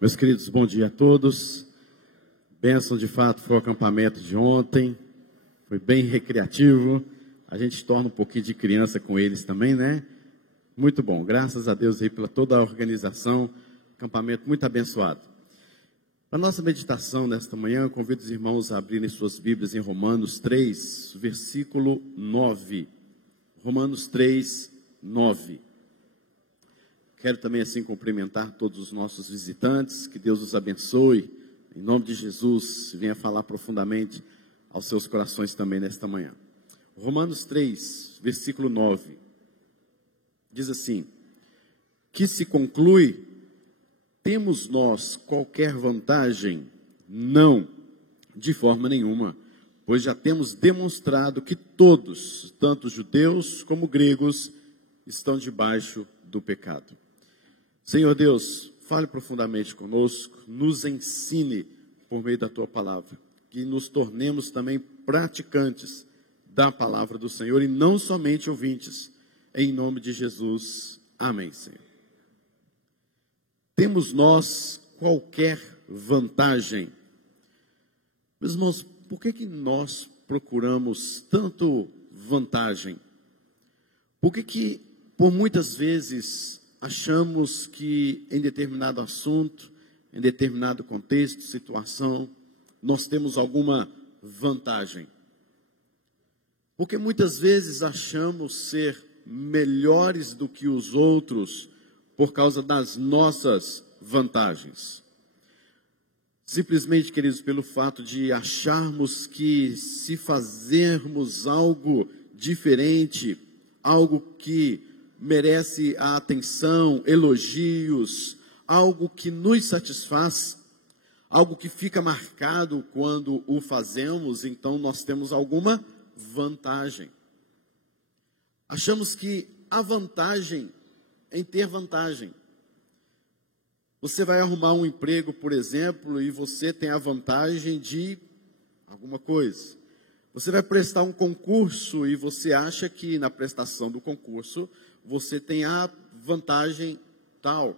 Meus queridos, bom dia a todos. Bênção, de fato, foi o acampamento de ontem. Foi bem recreativo. A gente torna um pouquinho de criança com eles também, né? Muito bom. Graças a Deus aí pela toda a organização. Acampamento muito abençoado. Para a nossa meditação nesta manhã, eu convido os irmãos a abrirem suas Bíblias em Romanos 3, versículo 9. Romanos 3, 9. Quero também assim cumprimentar todos os nossos visitantes, que Deus os abençoe, em nome de Jesus, venha falar profundamente aos seus corações também nesta manhã. Romanos 3, versículo 9, diz assim: que se conclui, temos nós qualquer vantagem? Não, de forma nenhuma, pois já temos demonstrado que todos, tanto judeus como gregos, estão debaixo do pecado. Senhor Deus, fale profundamente conosco, nos ensine por meio da Tua palavra, que nos tornemos também praticantes da palavra do Senhor e não somente ouvintes, em nome de Jesus. Amém, Senhor. Temos nós qualquer vantagem? Meus irmãos, por que nós procuramos tanto vantagem? Por que por muitas vezes achamos que em determinado assunto, em determinado contexto, situação, nós temos alguma vantagem? Porque muitas vezes achamos ser melhores do que os outros por causa das nossas vantagens. Simplesmente, queridos, pelo fato de acharmos que se fazermos algo diferente, algo que merece a atenção, elogios, algo que nos satisfaz, algo que fica marcado quando o fazemos, então nós temos alguma vantagem. Achamos que há vantagem em ter vantagem. Você vai arrumar um emprego, por exemplo, e você tem a vantagem de alguma coisa. Você vai prestar um concurso e você acha que na prestação do concurso você tem a vantagem tal.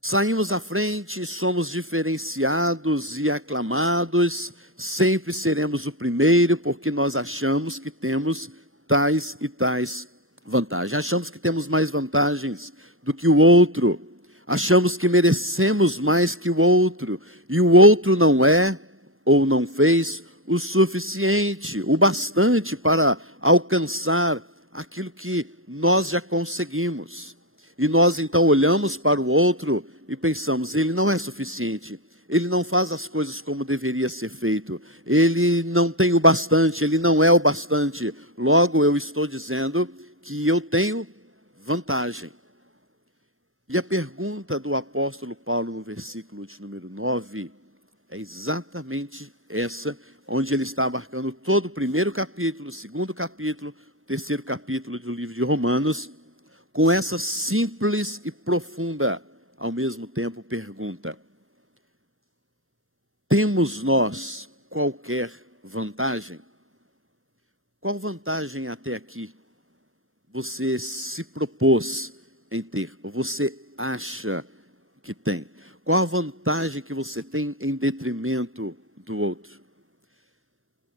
Saímos à frente, somos diferenciados e aclamados, sempre seremos o primeiro porque nós achamos que temos tais e tais vantagens. Achamos que temos mais vantagens do que o outro. Achamos que merecemos mais que o outro. E o outro não é ou não fez o suficiente, o bastante para alcançar aquilo que nós já conseguimos. E nós então olhamos para o outro e pensamos, ele não é suficiente, ele não faz as coisas como deveria ser feito, ele não tem o bastante, ele não é o bastante. Logo eu estou dizendo que eu tenho vantagem. E a pergunta do apóstolo Paulo no versículo de número 9 é exatamente essa, onde ele está abarcando todo o primeiro capítulo, o segundo capítulo, o terceiro capítulo do livro de Romanos, com essa simples e profunda, ao mesmo tempo, pergunta: temos nós qualquer vantagem? Qual vantagem até aqui você se propôs em ter, ou você acha que tem? Qual a vantagem que você tem em detrimento do outro?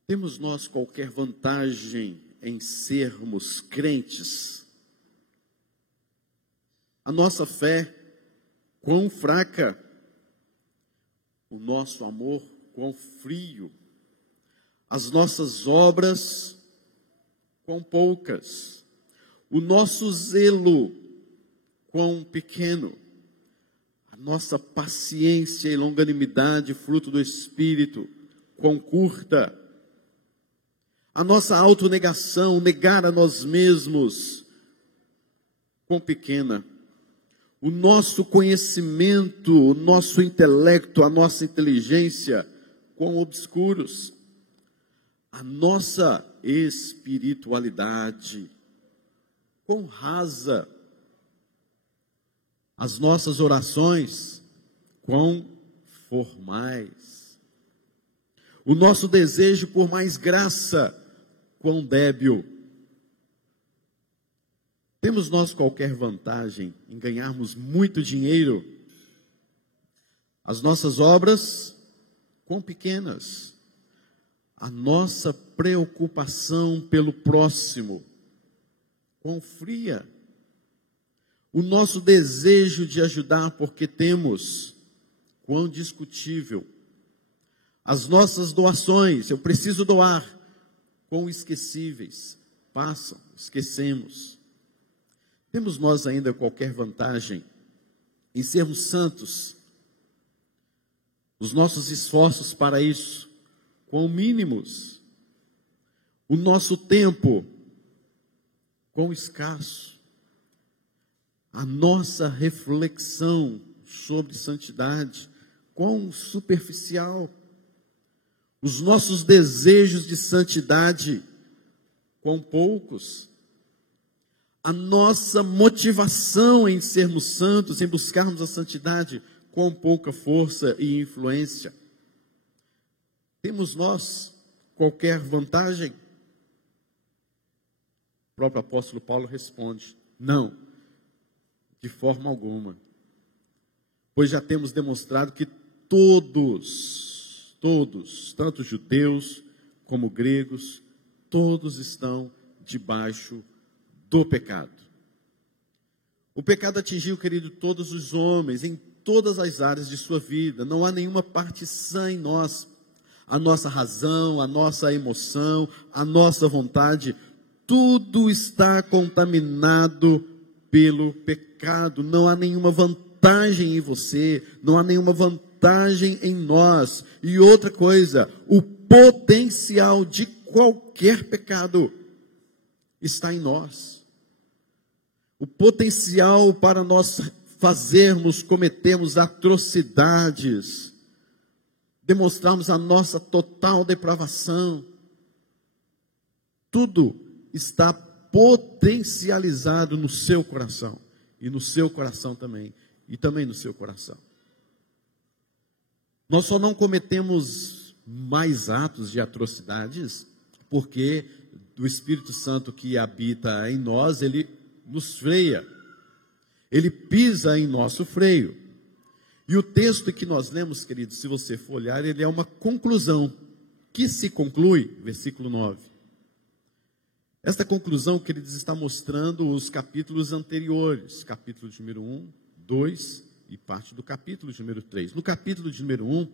Temos nós qualquer vantagem em sermos crentes? A nossa fé, quão fraca, o nosso amor, quão frio, as nossas obras, quão poucas, o nosso zelo, quão pequeno, a nossa paciência e longanimidade, fruto do Espírito, quão curta, a nossa autonegação, negar a nós mesmos, quão pequena, o nosso conhecimento, o nosso intelecto, a nossa inteligência, quão obscuros, a nossa espiritualidade, quão rasa, as nossas orações, quão formais, o nosso desejo por mais graça, quão débil. Temos nós qualquer vantagem em ganharmos muito dinheiro? As nossas obras, quão pequenas? A nossa preocupação pelo próximo, quão fria? O nosso desejo de ajudar porque temos, quão discutível? As nossas doações, eu preciso doar, quão esquecíveis? Passam, esquecemos. Temos nós ainda qualquer vantagem em sermos santos? Os nossos esforços para isso, quão mínimos? O nosso tempo, quão escasso? A nossa reflexão sobre santidade, quão superficial? Os nossos desejos de santidade, quão poucos? A nossa motivação em sermos santos, em buscarmos a santidade, quão pouca força e influência? Temos nós qualquer vantagem? O próprio apóstolo Paulo responde: não, de forma alguma. Pois já temos demonstrado que todos, tanto judeus como gregos, todos estão debaixo do pecado. O pecado atingiu, querido, todos os homens, em todas as áreas de sua vida. Não há nenhuma parte sã em nós. A nossa razão, a nossa emoção, a nossa vontade, tudo está contaminado pelo pecado. Não há nenhuma vantagem em você, não há nenhuma vantagem em nós. E outra coisa, o potencial de qualquer pecado está em nós. O potencial para nós cometermos atrocidades, demonstrarmos a nossa total depravação, tudo está potencializado no seu coração, e no seu coração também, e também no seu coração. Nós só não cometemos mais atos de atrocidades, porque o Espírito Santo que habita em nós, ele nos freia, ele pisa em nosso freio. E o texto que nós lemos, queridos, se você for olhar, ele é uma conclusão, que se conclui, versículo 9. Esta conclusão, queridos, está mostrando os capítulos anteriores, capítulo de número 1, 2 e parte do capítulo de número 3. No capítulo de número 1,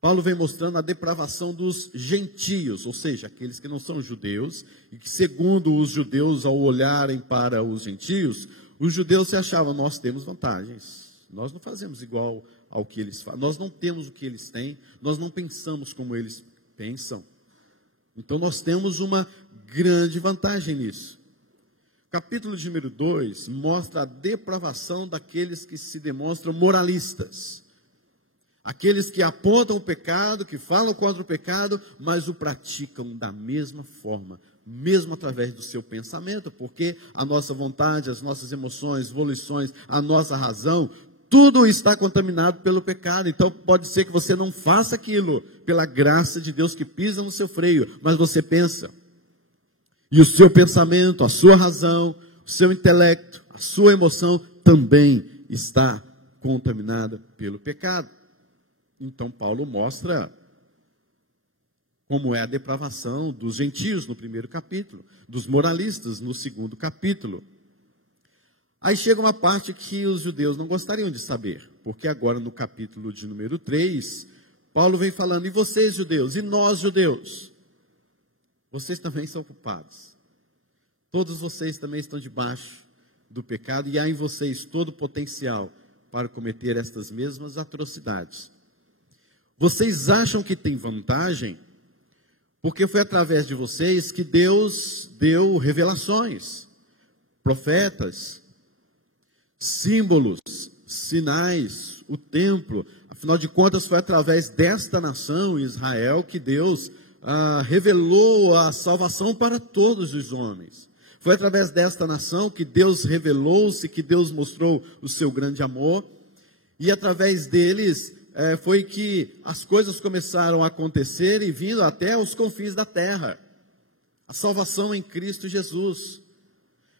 Paulo vem mostrando a depravação dos gentios, ou seja, aqueles que não são judeus, e que segundo os judeus, ao olharem para os gentios, os judeus se achavam: nós temos vantagens, nós não fazemos igual ao que eles fazem, nós não temos o que eles têm, nós não pensamos como eles pensam, então nós temos uma grande vantagem nisso. Capítulo de número 2 mostra a depravação daqueles que se demonstram moralistas. Aqueles que apontam o pecado, que falam contra o pecado, mas o praticam da mesma forma, mesmo através do seu pensamento, porque a nossa vontade, as nossas emoções, volições, a nossa razão, tudo está contaminado pelo pecado. Então pode ser que você não faça aquilo pela graça de Deus que pisa no seu freio, mas você pensa. E o seu pensamento, a sua razão, o seu intelecto, a sua emoção também está contaminada pelo pecado. Então Paulo mostra como é a depravação dos gentios no primeiro capítulo, dos moralistas no segundo capítulo. Aí chega uma parte que os judeus não gostariam de saber, porque agora no capítulo de número 3, Paulo vem falando: e vocês judeus, e nós judeus, vocês também são culpados. Todos vocês também estão debaixo do pecado, e há em vocês todo o potencial para cometer estas mesmas atrocidades. Vocês acham que tem vantagem, porque foi através de vocês que Deus deu revelações, profetas, símbolos, sinais, o templo. Afinal de contas, foi através desta nação, Israel, que Deus revelou a salvação para todos os homens. Foi através desta nação que Deus revelou-se, que Deus mostrou o seu grande amor, e através deles foi que as coisas começaram a acontecer e vindo até os confins da terra. A salvação em Cristo Jesus.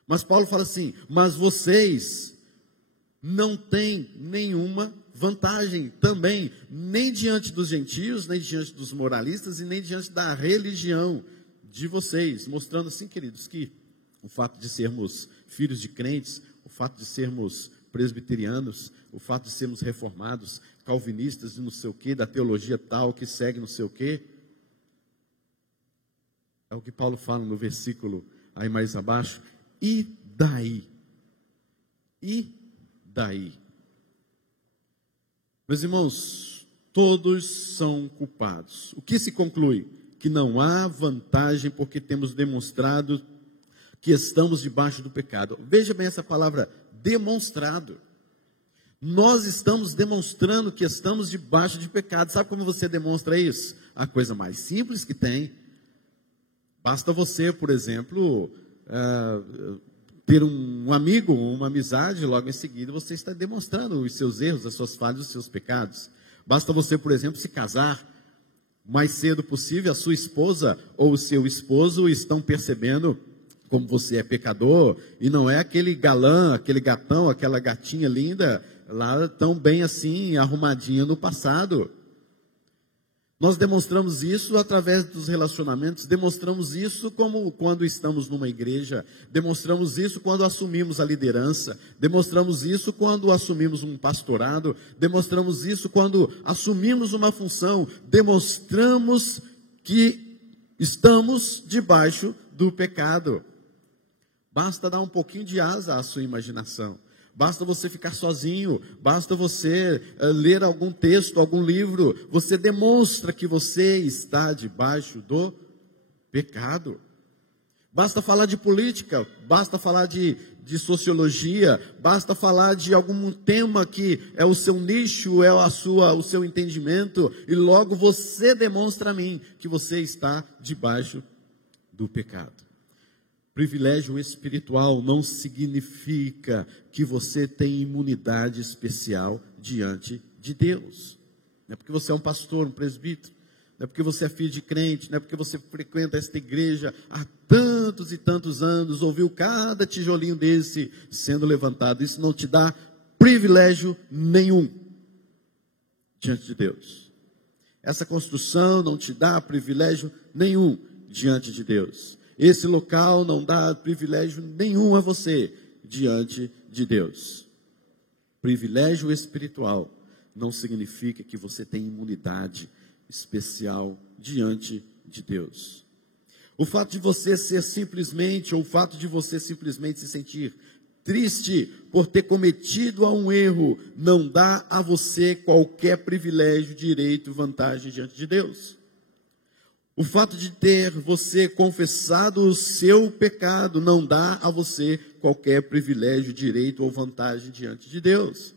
Mas Paulo fala assim: mas vocês não têm nenhuma vantagem também, nem diante dos gentios, nem diante dos moralistas e nem diante da religião de vocês. Mostrando assim, queridos, que o fato de sermos filhos de crentes, o fato de sermos presbiterianos, o fato de sermos reformados, calvinistas e não sei o quê, da teologia tal que segue não sei o quê, é o que Paulo fala no versículo aí mais abaixo. E daí? E daí? Meus irmãos, todos são culpados. O que se conclui? Que não há vantagem porque temos demonstrado que estamos debaixo do pecado. Veja bem essa palavra, demonstrado. Nós estamos demonstrando que estamos debaixo de pecado. Sabe como você demonstra isso? A coisa mais simples que tem. Basta você, por exemplo, ter um amigo, uma amizade, logo em seguida você está demonstrando os seus erros, as suas falhas, os seus pecados. Basta você, por exemplo, se casar o mais cedo possível, a sua esposa ou o seu esposo estão percebendo como você é pecador, e não é aquele galã, aquele gatão, aquela gatinha linda, lá tão bem assim, arrumadinha no passado. Nós demonstramos isso através dos relacionamentos, demonstramos isso como quando estamos numa igreja, demonstramos isso quando assumimos a liderança, demonstramos isso quando assumimos um pastorado, demonstramos isso quando assumimos uma função, demonstramos que estamos debaixo do pecado. Basta dar um pouquinho de asa à sua imaginação. Basta você ficar sozinho, basta você ler algum texto, algum livro, você demonstra que você está debaixo do pecado. Basta falar de política, basta falar de sociologia, basta falar de algum tema que é o seu nicho, é o seu entendimento, e logo você demonstra a mim que você está debaixo do pecado. Privilégio espiritual não significa que você tem imunidade especial diante de Deus. Não é porque você é um pastor, um presbítero, não é porque você é filho de crente, não é porque você frequenta esta igreja há tantos e tantos anos, ouviu cada tijolinho desse sendo levantado. Isso não te dá privilégio nenhum diante de Deus. Essa construção não te dá privilégio nenhum diante de Deus. Esse local não dá privilégio nenhum a você diante de Deus. Privilégio espiritual não significa que você tem imunidade especial diante de Deus. O fato de você ser simplesmente, ou o fato de você simplesmente se sentir triste por ter cometido um erro, não dá a você qualquer privilégio, direito, vantagem diante de Deus. O fato de ter você confessado o seu pecado não dá a você qualquer privilégio, direito ou vantagem diante de Deus.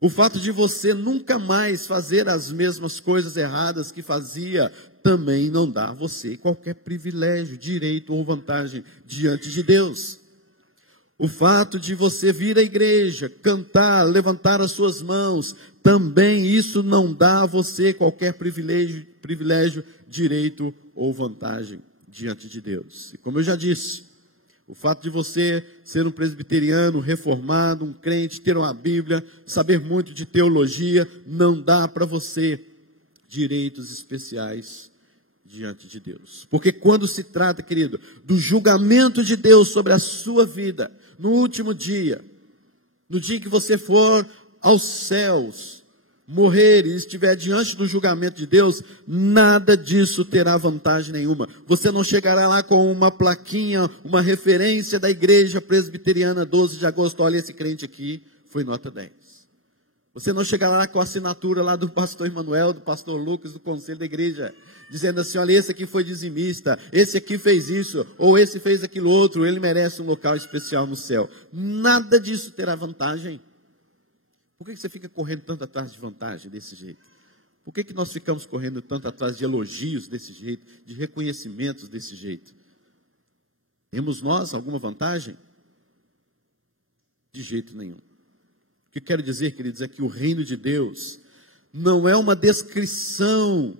O fato de você nunca mais fazer as mesmas coisas erradas que fazia também não dá a você qualquer privilégio, direito ou vantagem diante de Deus. O fato de você vir à igreja, cantar, levantar as suas mãos, também isso não dá a você qualquer privilégio, direito ou vantagem diante de Deus. E como eu já disse, o fato de você ser um presbiteriano, reformado, um crente, ter uma Bíblia, saber muito de teologia, não dá para você direitos especiais diante de Deus. Porque quando se trata, querido, do julgamento de Deus sobre a sua vida, no último dia, no dia que você for aos céus, morrer e estiver diante do julgamento de Deus, nada disso terá vantagem nenhuma. Você não chegará lá com uma plaquinha, uma referência da igreja presbiteriana 12 de agosto, olha, esse crente aqui foi nota 10. Você não chegará lá com a assinatura lá do pastor Emanuel, do pastor Lucas, do conselho da igreja, dizendo assim, olha, esse aqui foi dizimista, esse aqui fez isso, ou esse fez aquilo outro, ele merece um local especial no céu. Nada disso terá vantagem. Por que você fica correndo tanto atrás de vantagem desse jeito? Por que nós ficamos correndo tanto atrás de elogios desse jeito, de reconhecimentos desse jeito? Temos nós alguma vantagem? De jeito nenhum. O que eu quero dizer, queridos, é que o reino de Deus não é uma descrição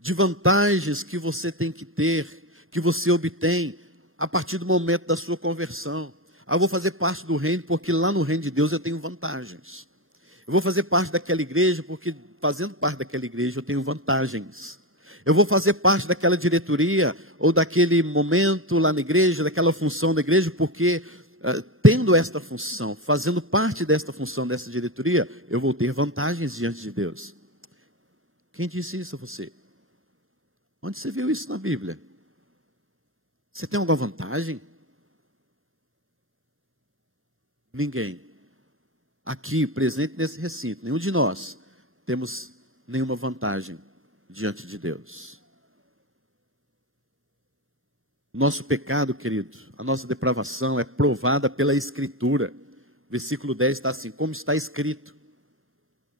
de vantagens que você tem que ter, que você obtém a partir do momento da sua conversão. Eu vou fazer parte do reino porque lá no reino de Deus eu tenho vantagens. Eu vou fazer parte daquela igreja porque fazendo parte daquela igreja eu tenho vantagens. Eu vou fazer parte daquela diretoria ou daquele momento lá na igreja, daquela função da igreja, porque tendo esta função, fazendo parte desta função, dessa diretoria, eu vou ter vantagens diante de Deus. Quem disse isso a você? Onde você viu isso na Bíblia? Você tem alguma vantagem? Ninguém. Aqui, presente nesse recinto, nenhum de nós temos nenhuma vantagem diante de Deus. Nosso pecado, querido, a nossa depravação é provada pela Escritura. Versículo 10 está assim, como está escrito.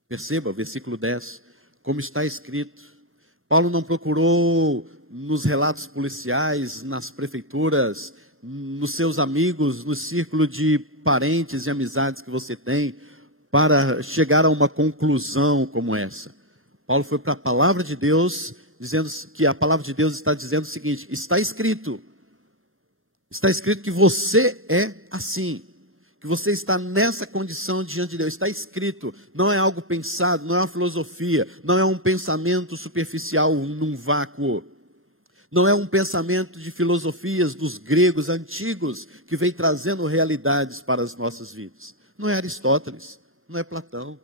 Perceba, versículo 10, como está escrito. Paulo não procurou nos relatos policiais, nas prefeituras, nos seus amigos, no círculo de parentes e amizades que você tem, para chegar a uma conclusão como essa. Paulo foi para a palavra de Deus, dizendo que a palavra de Deus está dizendo o seguinte, está escrito que você é assim, que você está nessa condição diante de Deus, está escrito, não é algo pensado, não é uma filosofia, não é um pensamento superficial num vácuo, não é um pensamento de filosofias dos gregos antigos, que vem trazendo realidades para as nossas vidas, não é Aristóteles, não é Platão.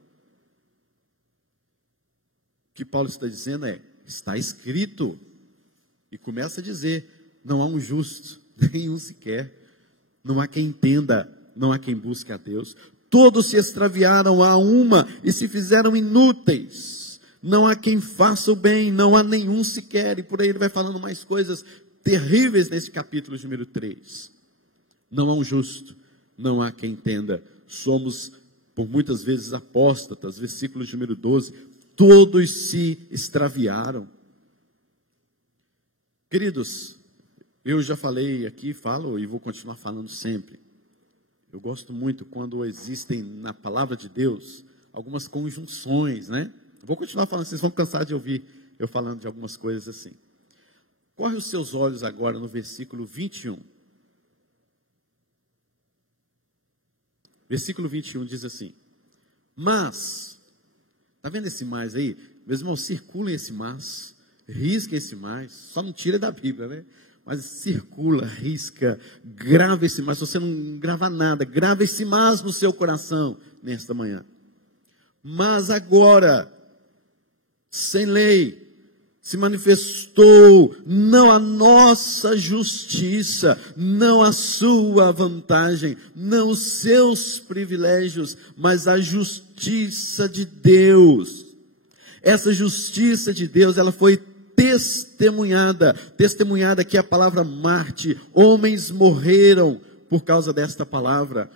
O que Paulo está dizendo é, está escrito, e começa a dizer, não há um justo, nenhum sequer, não há quem entenda, não há quem busque a Deus, todos se extraviaram a uma e se fizeram inúteis, não há quem faça o bem, não há nenhum sequer, e por aí ele vai falando mais coisas terríveis nesse capítulo número 3, não há um justo, não há quem entenda, somos por muitas vezes apóstatas, versículo número 12, todos se extraviaram. Queridos, eu já falei aqui, falo e vou continuar falando sempre. Eu gosto muito quando existem na palavra de Deus algumas conjunções, né? Vou continuar falando, vocês vão cansar de ouvir eu falando de algumas coisas assim. Corre os seus olhos agora no versículo 21. Versículo 21 diz assim, mas, está vendo esse mais aí? Meus irmãos, circulem esse mas, risquem esse mais, só não tira da Bíblia, né? Mas circula, risca, grava esse mas, se você não gravar nada, grava esse mas no seu coração nesta manhã. Mas agora, sem lei, se manifestou não a nossa justiça, não a sua vantagem, não os seus privilégios, mas a justiça de Deus. Essa justiça de Deus, ela foi testemunhada aqui é a palavra Marte, homens morreram por causa desta palavra,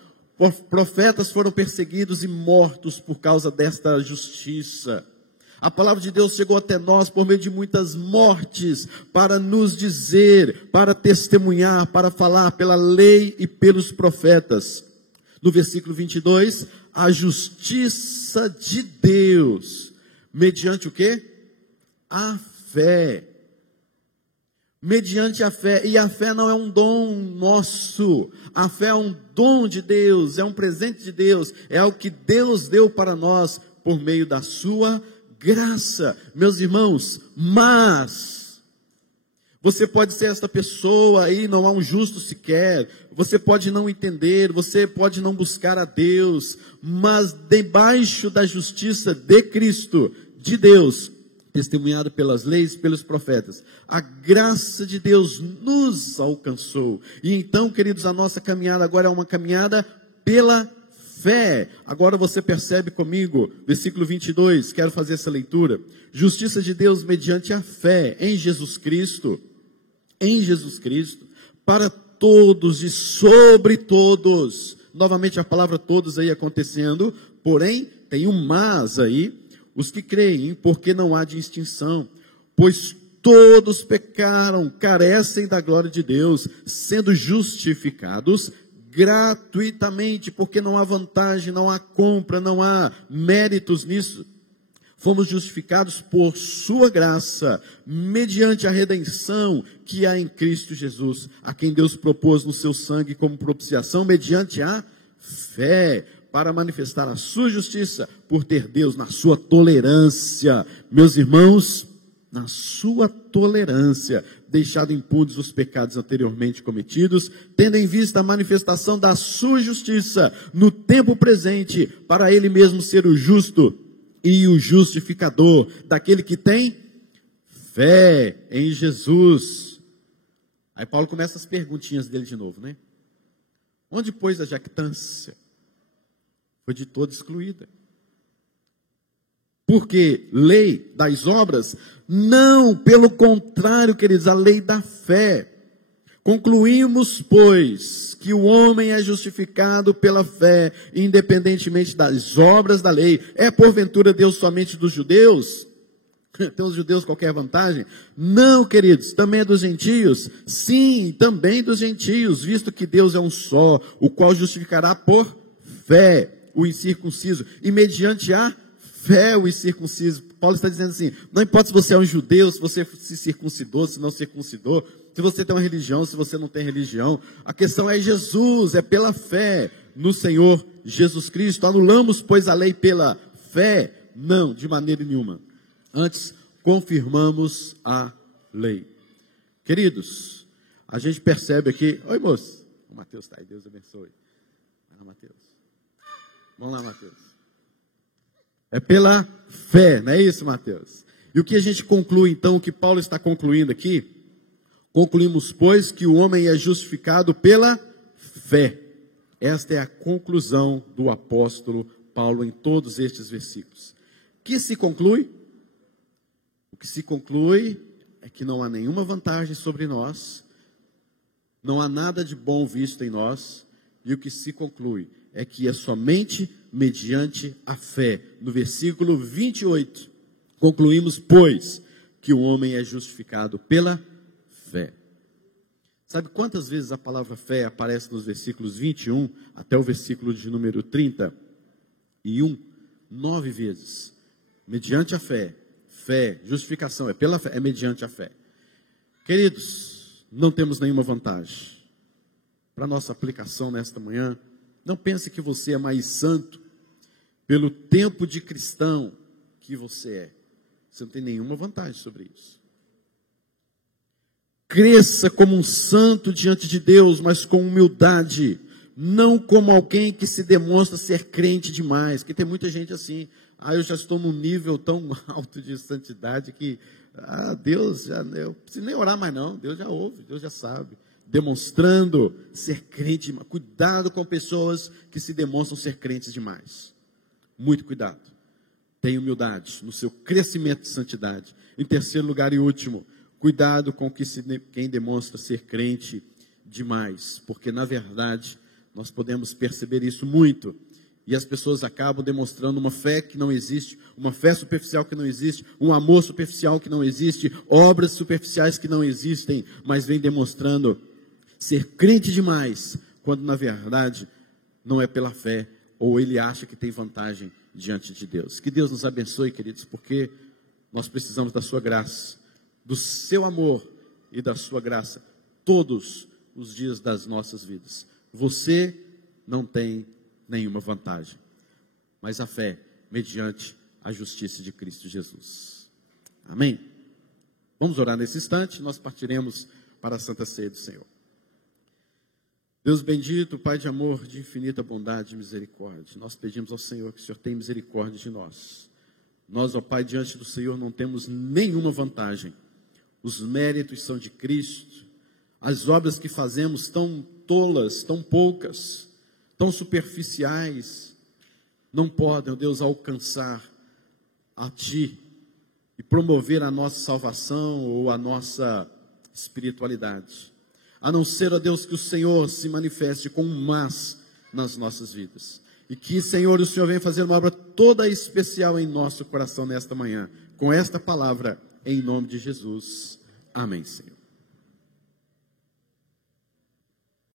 profetas foram perseguidos e mortos por causa desta justiça. A palavra de Deus chegou até nós por meio de muitas mortes, para nos dizer, para testemunhar, para falar pela lei e pelos profetas. No versículo 22, a justiça de Deus, mediante o quê? A fé. Mediante a fé, e a fé não é um dom nosso, a fé é um dom de Deus, é um presente de Deus, é algo que Deus deu para nós por meio da sua graça, meus irmãos. Mas você pode ser esta pessoa aí, não há um justo sequer, você pode não entender, você pode não buscar a Deus, mas debaixo da justiça de Cristo, de Deus, testemunhado pelas leis e pelos profetas, a graça de Deus nos alcançou. E então, queridos, a nossa caminhada agora é uma caminhada pela fé. Agora você percebe comigo, versículo 22, quero fazer essa leitura. Justiça de Deus mediante a fé em Jesus Cristo, para todos e sobre todos. Novamente a palavra todos aí acontecendo, porém tem um mas aí, os que creem, porque não há distinção, pois todos pecaram, carecem da glória de Deus, sendo justificados gratuitamente, porque não há vantagem, não há compra, não há méritos nisso. fomos justificados por sua graça, mediante a redenção que há em Cristo Jesus, a quem Deus propôs no seu sangue como propiciação, mediante a fé, para manifestar a sua justiça, por ter Deus na sua tolerância. Meus irmãos, na sua tolerância, deixado impunes os pecados anteriormente cometidos, tendo em vista a manifestação da sua justiça no tempo presente, para ele mesmo ser o justo e o justificador daquele que tem fé em Jesus. Aí Paulo começa as perguntinhas dele de novo, né? Onde, pois, a jactância? Foi de toda excluída. Porque lei das obras? Não, pelo contrário, queridos, a lei da fé. Concluímos, pois, que o homem é justificado pela fé, independentemente das obras da lei. É porventura Deus somente dos judeus? Tem os judeus qualquer vantagem? Não, queridos, também é dos gentios? Sim, também dos gentios, visto que Deus é um só, o qual justificará por fé o incircunciso, e mediante a fé o incircunciso. Paulo está dizendo assim, não importa se você é um judeu, se você se circuncidou, se não circuncidou, se você tem uma religião, se você não tem religião, a questão é Jesus, é pela fé no Senhor Jesus Cristo. Anulamos, pois, a lei pela fé? Não, de maneira nenhuma. Antes, confirmamos a lei. Queridos, a gente percebe aqui... Oi, moço. O Mateus está aí, Deus abençoe. Vai lá, Mateus. Vamos lá, Mateus. É pela fé, não é isso, Mateus? E o que a gente conclui, então, o que Paulo está concluindo aqui? Concluímos, pois, que o homem é justificado pela fé. Esta é a conclusão do apóstolo Paulo em todos estes versículos. Que se conclui? O que se conclui é que não há nenhuma vantagem sobre nós, não há nada de bom visto em nós, e o que se conclui é que é somente mediante a fé. No versículo 28, concluímos, pois, que o homem é justificado pela fé. Sabe quantas vezes a palavra fé aparece nos versículos 21 até o versículo de número 31? 9 vezes. Mediante a fé. Fé, justificação, é pela fé, é mediante a fé. Queridos, não temos nenhuma vantagem. Para nossa aplicação nesta manhã, não pense que você é mais santo pelo tempo de cristão que você é. Você não tem nenhuma vantagem sobre isso. Cresça como um santo diante de Deus, mas com humildade, não como alguém que se demonstra ser crente demais, porque tem muita gente assim, eu já estou num nível tão alto de santidade que, Deus, eu não preciso nem orar mais não, Deus já ouve, Deus já sabe, demonstrando ser crente demais. Cuidado com pessoas que se demonstram ser crentes demais, muito cuidado, tenha humildade no seu crescimento de santidade. Em terceiro lugar e último, cuidado com quem demonstra ser crente demais, porque na verdade nós podemos perceber isso muito, e as pessoas acabam demonstrando uma fé que não existe, uma fé superficial que não existe, um amor superficial que não existe, obras superficiais que não existem, mas vem demonstrando ser crente demais, quando na verdade não é pela fé, ou ele acha que tem vantagem diante de Deus. Que Deus nos abençoe, queridos, porque nós precisamos da sua graça, do seu amor e da sua graça, todos os dias das nossas vidas. Você não tem nenhuma vantagem, mas a fé mediante a justiça de Cristo Jesus. Amém? Vamos orar nesse instante, nós partiremos para a Santa Ceia do Senhor. Deus bendito, Pai de amor, de infinita bondade e misericórdia, nós pedimos ao Senhor que o Senhor tenha misericórdia de nós. Nós, ó Pai, diante do Senhor não temos nenhuma vantagem. Os méritos são de Cristo. As obras que fazemos tão tolas, tão poucas, tão superficiais, não podem, ó Deus, alcançar a Ti e promover a nossa salvação ou a nossa espiritualidade. A não ser, ó Deus, que o Senhor se manifeste com um mas nas nossas vidas. E que, Senhor, o Senhor venha fazer uma obra toda especial em nosso coração nesta manhã, com esta palavra, em nome de Jesus. Amém, Senhor.